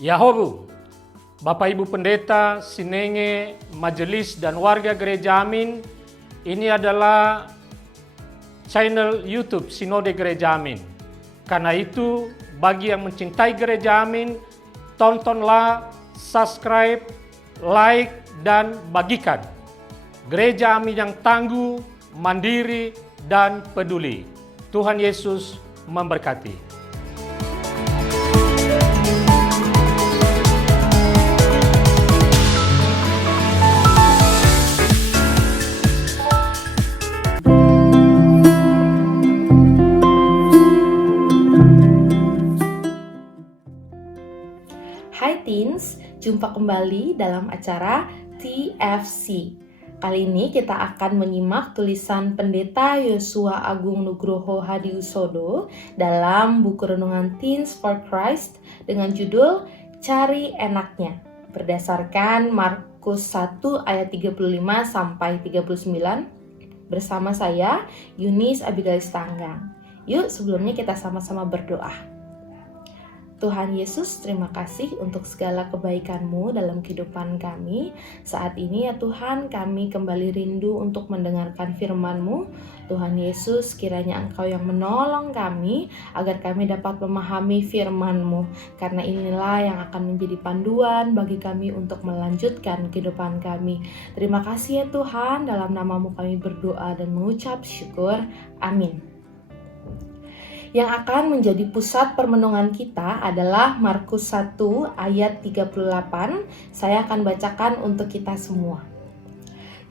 Yahobu, Bapak Ibu Pendeta, Sinenge, Majelis dan warga Gereja Amin, ini adalah channel YouTube Sinode Gereja Amin. Karena itu, bagi yang mencintai Gereja Amin, tontonlah, subscribe, like, dan bagikan. Gereja Amin yang tangguh, mandiri, dan peduli. Tuhan Yesus memberkati. Hai Teens, jumpa kembali dalam acara TFC. Kali ini kita akan menyimak tulisan Pendeta Yosua Agung Nugroho Hadiusodo dalam buku renungan Teens for Christ dengan judul Cari Enaknya, berdasarkan Markus 1 ayat 35 sampai 39 bersama saya, Yunis Abigalis Tanggang. Yuk sebelumnya kita sama-sama berdoa. Tuhan Yesus, terima kasih untuk segala kebaikan-Mu dalam kehidupan kami. Saat ini ya Tuhan, kami kembali rindu untuk mendengarkan firman-Mu. Tuhan Yesus, kiranya Engkau yang menolong kami agar kami dapat memahami firman-Mu. Karena inilah yang akan menjadi panduan bagi kami untuk melanjutkan kehidupan kami. Terima kasih ya Tuhan, dalam nama-Mu kami berdoa dan mengucap syukur. Amin. Yang akan menjadi pusat permenungan kita adalah Markus 1 ayat 38. Saya akan bacakan untuk kita semua.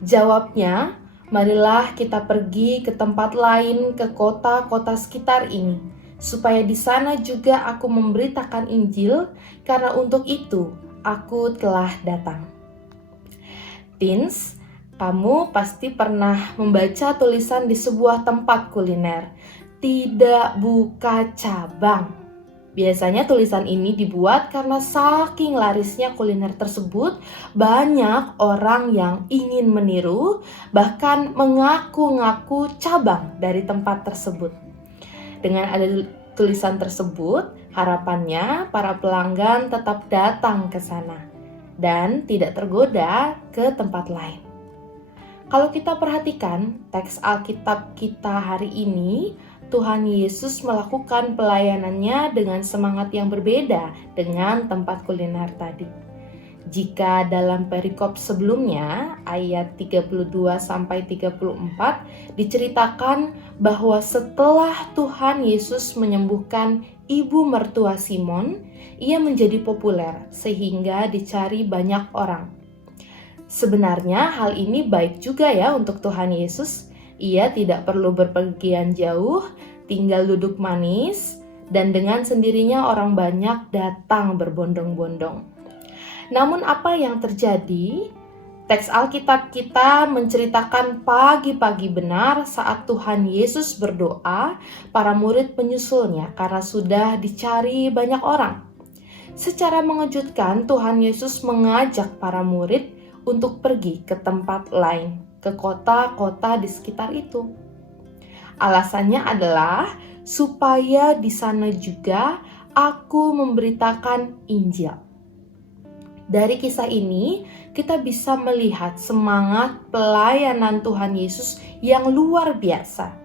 Jawabnya, marilah kita pergi ke tempat lain, ke kota-kota sekitar ini, supaya di sana juga aku memberitakan Injil, karena untuk itu aku telah datang. Teens, kamu pasti pernah membaca tulisan di sebuah tempat kuliner, tidak buka cabang. Biasanya tulisan ini dibuat karena saking larisnya kuliner tersebut, banyak orang yang ingin meniru, bahkan mengaku-ngaku cabang dari tempat tersebut. Dengan ada tulisan tersebut, harapannya para pelanggan tetap datang ke sana dan tidak tergoda ke tempat lain. Kalau kita perhatikan teks Alkitab kita hari ini, Tuhan Yesus melakukan pelayanannya dengan semangat yang berbeda dengan tempat kuliner tadi. Jika dalam perikop sebelumnya, ayat 32-34, diceritakan bahwa setelah Tuhan Yesus menyembuhkan ibu mertua Simon, ia menjadi populer sehingga dicari banyak orang. Sebenarnya hal ini baik juga ya untuk Tuhan Yesus. Ia tidak perlu berpergian jauh, tinggal duduk manis, dan dengan sendirinya orang banyak datang berbondong-bondong. Namun apa yang terjadi? Teks Alkitab kita menceritakan pagi-pagi benar saat Tuhan Yesus berdoa, para murid menyusulnya karena sudah dicari banyak orang. Secara mengejutkan, Tuhan Yesus mengajak para murid untuk pergi ke tempat lain, ke kota-kota di sekitar itu. Alasannya adalah supaya di sana juga aku memberitakan Injil. Dari kisah ini, kita bisa melihat semangat pelayanan Tuhan Yesus yang luar biasa.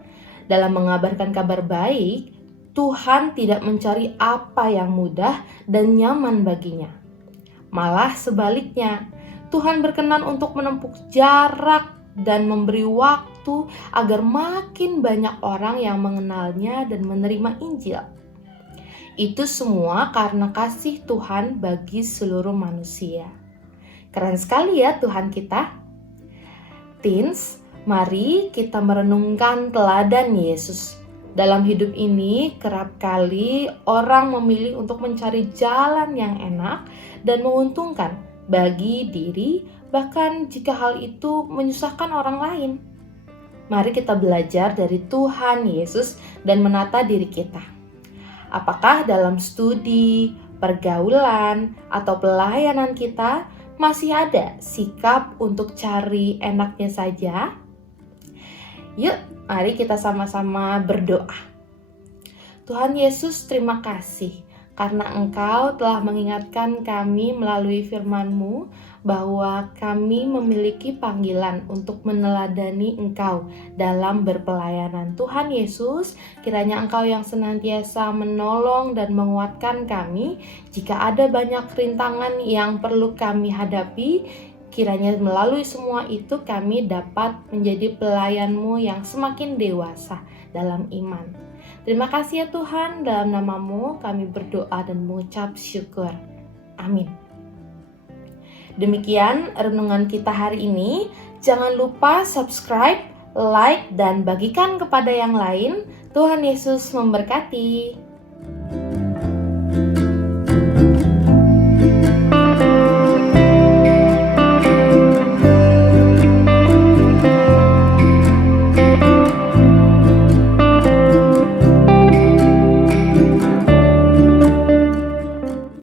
Dalam mengabarkan kabar baik, Tuhan tidak mencari apa yang mudah dan nyaman baginya. Malah sebaliknya, Tuhan berkenan untuk menempuh jarak dan memberi waktu agar makin banyak orang yang mengenalnya dan menerima Injil. Itu semua karena kasih Tuhan bagi seluruh manusia. Keren sekali ya Tuhan kita. Teens, mari kita merenungkan teladan Yesus. Dalam hidup ini kerap kali orang memilih untuk mencari jalan yang enak dan menguntungkan bagi diri, bahkan jika hal itu menyusahkan orang lain. Mari kita belajar dari Tuhan Yesus dan menata diri kita. Apakah dalam studi, pergaulan, atau pelayanan kita masih ada sikap untuk cari enaknya saja? Yuk, mari kita sama-sama berdoa. Tuhan Yesus, terima kasih karena Engkau telah mengingatkan kami melalui firman-Mu bahwa kami memiliki panggilan untuk meneladani Engkau dalam berpelayanan. Tuhan Yesus, kiranya Engkau yang senantiasa menolong dan menguatkan kami jika ada banyak rintangan yang perlu kami hadapi. Kiranya melalui semua itu kami dapat menjadi pelayan-Mu yang semakin dewasa dalam iman. Terima kasih ya Tuhan, dalam nama-Mu kami berdoa dan mengucap syukur. Amin. Demikian renungan kita hari ini. Jangan lupa subscribe, like, dan bagikan kepada yang lain. Tuhan Yesus memberkati.